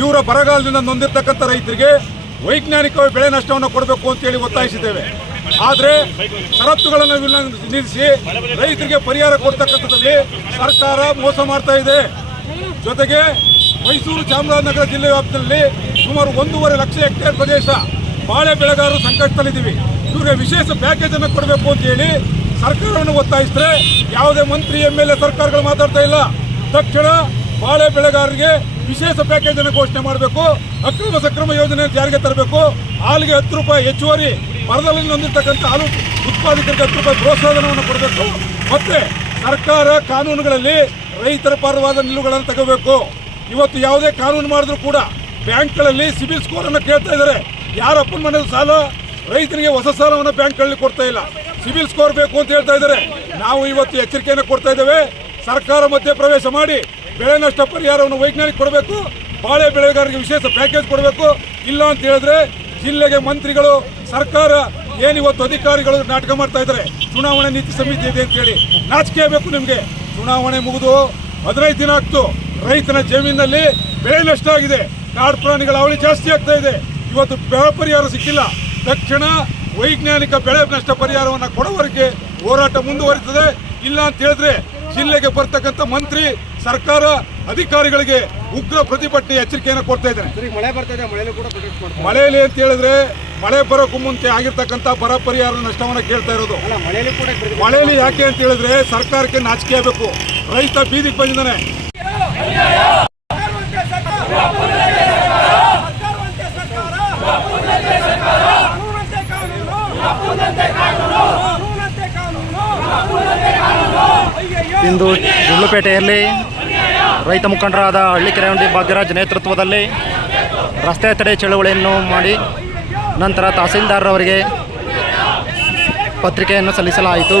ತೀವ್ರ ಬರಗಾಲದಿಂದ ನೊಂದಿರ್ತಕ್ಕಂಥ ರೈತರಿಗೆ ವೈಜ್ಞಾನಿಕವಾಗಿ ಬೆಳೆ ನಷ್ಟವನ್ನು ಕೊಡಬೇಕು ಅಂತೇಳಿ ಒತ್ತಾಯಿಸಿದ್ದೇವೆ. ಆದರೆ ಷರತ್ತುಗಳನ್ನು ನಿಲ್ಲಿಸಿ ರೈತರಿಗೆ ಪರಿಹಾರ ಕೊಡ್ತಕ್ಕಂಥದ್ದಲ್ಲಿ ಸರ್ಕಾರ ಮೋಸ ಮಾಡ್ತಾ ಇದೆ. ಜೊತೆಗೆ ಮೈಸೂರು ಚಾಮರಾಜನಗರ ಜಿಲ್ಲೆ ವ್ಯಾಪ್ತಿಯಲ್ಲಿ ಸುಮಾರು ಒಂದೂವರೆ ಲಕ್ಷ ಹೆಕ್ಟೇರ್ ಪ್ರದೇಶ ಬಾಳೆ ಬೆಳೆಗಾರರು ಸಂಕಷ್ಟದಲ್ಲಿದ್ದೀವಿ. ಇವರಿಗೆ ವಿಶೇಷ ಪ್ಯಾಕೇಜ್ ಅನ್ನು ಕೊಡಬೇಕು ಅಂತ ಹೇಳಿ ಸರ್ಕಾರವನ್ನು ಒತ್ತಾಯಿಸಿದ್ರೆ ಯಾವುದೇ ಮಂತ್ರಿ, ಎಂ ಎಲ್ ಎ ಸರ್ಕಾರಗಳು ಮಾತಾಡ್ತಾ ಇಲ್ಲ. ತಕ್ಷಣ ಬಾಳೆ ಬೆಳೆಗಾರರಿಗೆ ವಿಶೇಷ ಪ್ಯಾಕೇಜ್ ಅನ್ನು ಘೋಷಣೆ ಮಾಡಬೇಕು. ಅಕ್ರಮ ಸಕ್ರಮ ಯೋಜನೆ ಜಾರಿಗೆ ತರಬೇಕು? ಹಾಲಿಗೆ ಹತ್ತು ರೂಪಾಯಿ ಹೆಚ್ಚುವರಿ ಮರದಲ್ಲಿ ಹೊಂದಿರತಕ್ಕಂಥ ಹಾಲು ಉತ್ಪಾದಕರಿಗೆ ಹತ್ತು ರೂಪಾಯಿ ಪ್ರೋತ್ಸಾಹನವನ್ನು ಕೊಡಬೇಕು. ಮತ್ತೆ ಸರ್ಕಾರ ಕಾನೂನುಗಳಲ್ಲಿ ರೈತರ ಪರವಾದ ನಿಲುವುಗಳನ್ನು ತಗೋಬೇಕು. ಇವತ್ತು ಯಾವುದೇ ಕಾನೂನು ಮಾಡಿದ್ರು ಕೂಡ ಬ್ಯಾಂಕ್ಗಳಲ್ಲಿ ಸಿಬಿಲ್ ಸ್ಕೋರ್ ಅನ್ನು ಕೇಳ್ತಾ ಇದ್ದಾರೆ. ಯಾರ ಅಪ್ಪನ ಮನೆ ಸಾಲ ರೈತರಿಗೆ ಹೊಸ ಸಾಲವನ್ನು ಬ್ಯಾಂಕ್ಗಳಲ್ಲಿ ಕೊಡ್ತಾ ಇಲ್ಲ. ಸಿಬಿಲ್ ಸ್ಕೋರ್ ಬೇಕು ಅಂತ ಹೇಳ್ತಾ ಇದ್ದಾರೆ. ನಾವು ಇವತ್ತು ಎಚ್ಚರಿಕೆಯನ್ನು ಕೊಡ್ತಾ ಇದ್ದೇವೆ. ಸರ್ಕಾರ ಮಧ್ಯೆ ಪ್ರವೇಶ ಮಾಡಿ ಬೆಳೆ ನಷ್ಟ ಪರಿಹಾರವನ್ನು ವೈಜ್ಞಾನಿಕ ಕೊಡಬೇಕು, ಬಾಳೆ ಬೆಳೆಗಾರರಿಗೆ ವಿಶೇಷ ಪ್ಯಾಕೇಜ್ ಕೊಡಬೇಕು. ಇಲ್ಲ ಅಂತ ಹೇಳಿದ್ರೆ ಜಿಲ್ಲೆಗೆ ಮಂತ್ರಿಗಳು, ಸರ್ಕಾರ ಏನಿವತ್ತು ಅಧಿಕಾರಿಗಳು ನಾಟಕ ಮಾಡ್ತಾ ಇದ್ದಾರೆ, ಚುನಾವಣೆ ನೀತಿ ಸಮಿತಿ ಇದೆ ಅಂತ ಹೇಳಿ ನಾಚಿಕೆ ಬೇಕು ನಿಮಗೆ. ಚುನಾವಣೆ ಮುಗಿದು ಹದಿನೈದು ದಿನ ಆಗ್ತು, ರೈತನ ಜಮೀನಿನಲ್ಲಿ ಬೆಳೆ ನಷ್ಟ ಆಗಿದೆ, ಕಾಡು ಪ್ರಾಣಿಗಳ ಅವಳಿ ಜಾಸ್ತಿ ಆಗ್ತಾ ಇದೆ. ಇವತ್ತು ಬೆಳೆ ಪರಿಹಾರ ಸಿಕ್ಕಿಲ್ಲ. ತಕ್ಷಣ ವೈಜ್ಞಾನಿಕ ಬೆಳೆ ನಷ್ಟ ಪರಿಹಾರವನ್ನು ಕೊಡೋವರೆಗೆ ಹೋರಾಟ ಮುಂದುವರಿತದೆ. ಇಲ್ಲ ಅಂತ ಹೇಳಿದ್ರೆ ಜಿಲ್ಲೆಗೆ ಬರ್ತಕ್ಕಂಥ ಮಂತ್ರಿ ಸರ್ಕಾರ ಅಧಿಕಾರಿಗಳಿಗೆ ಉಗ್ರ ಪ್ರತಿಭಟನೆ ಎಚ್ಚರಿಕೆಯನ್ನು ಕೊಡ್ತಾ ಇದ್ದಾರೆ ಸರಿ ಮಳೆ ಬರ್ತಾ ಇದೆ ಕೂಡ ಪ್ರೊಟೆಕ್ಟ್ ಮಾಡ್ತಾರೆ. ಮಳೆಯಲ್ಲಿ ಅಂತ ಹೇಳಿದ್ರೆ ಮಳೆ ಬರೋಕ್ಕೂ ಮುಂಚೆ ಆಗಿರ್ತಕ್ಕಂಥ ಬರ ಪರಿಹಾರ ನಷ್ಟವನ್ನು ಕೇಳ್ತಾ ಇರೋದು. ಅಲ್ಲ ಮಳೆಯಲ್ಲೂ ಯಾಕೆ ಅಂತ ಹೇಳಿದ್ರೆ ಸರ್ಕಾರಕ್ಕೆ ನಾಚಿಕೆ ಆಗಬೇಕು. ರೈತ ಬೀದಿಗೆ ಬಂದಿದ್ದಾನೆ. ಇಂದು ಗುಂಡ್ಲುಪೇಟೆಯಲ್ಲಿ ರೈತ ಮುಖಂಡರಾದ ಹಳ್ಳಿಕೆರೆಹುಂಡಿ ಭಾಗ್ಯರಾಜ್ ನೇತೃತ್ವದಲ್ಲಿ ರಸ್ತೆ ತಡೆ ಚಳವಳಿಯನ್ನು ಮಾಡಿ ನಂತರ ತಹಸೀಲ್ದಾರರವರಿಗೆ ಪತ್ರಿಕೆಯನ್ನು ಸಲ್ಲಿಸಲಾಯಿತು.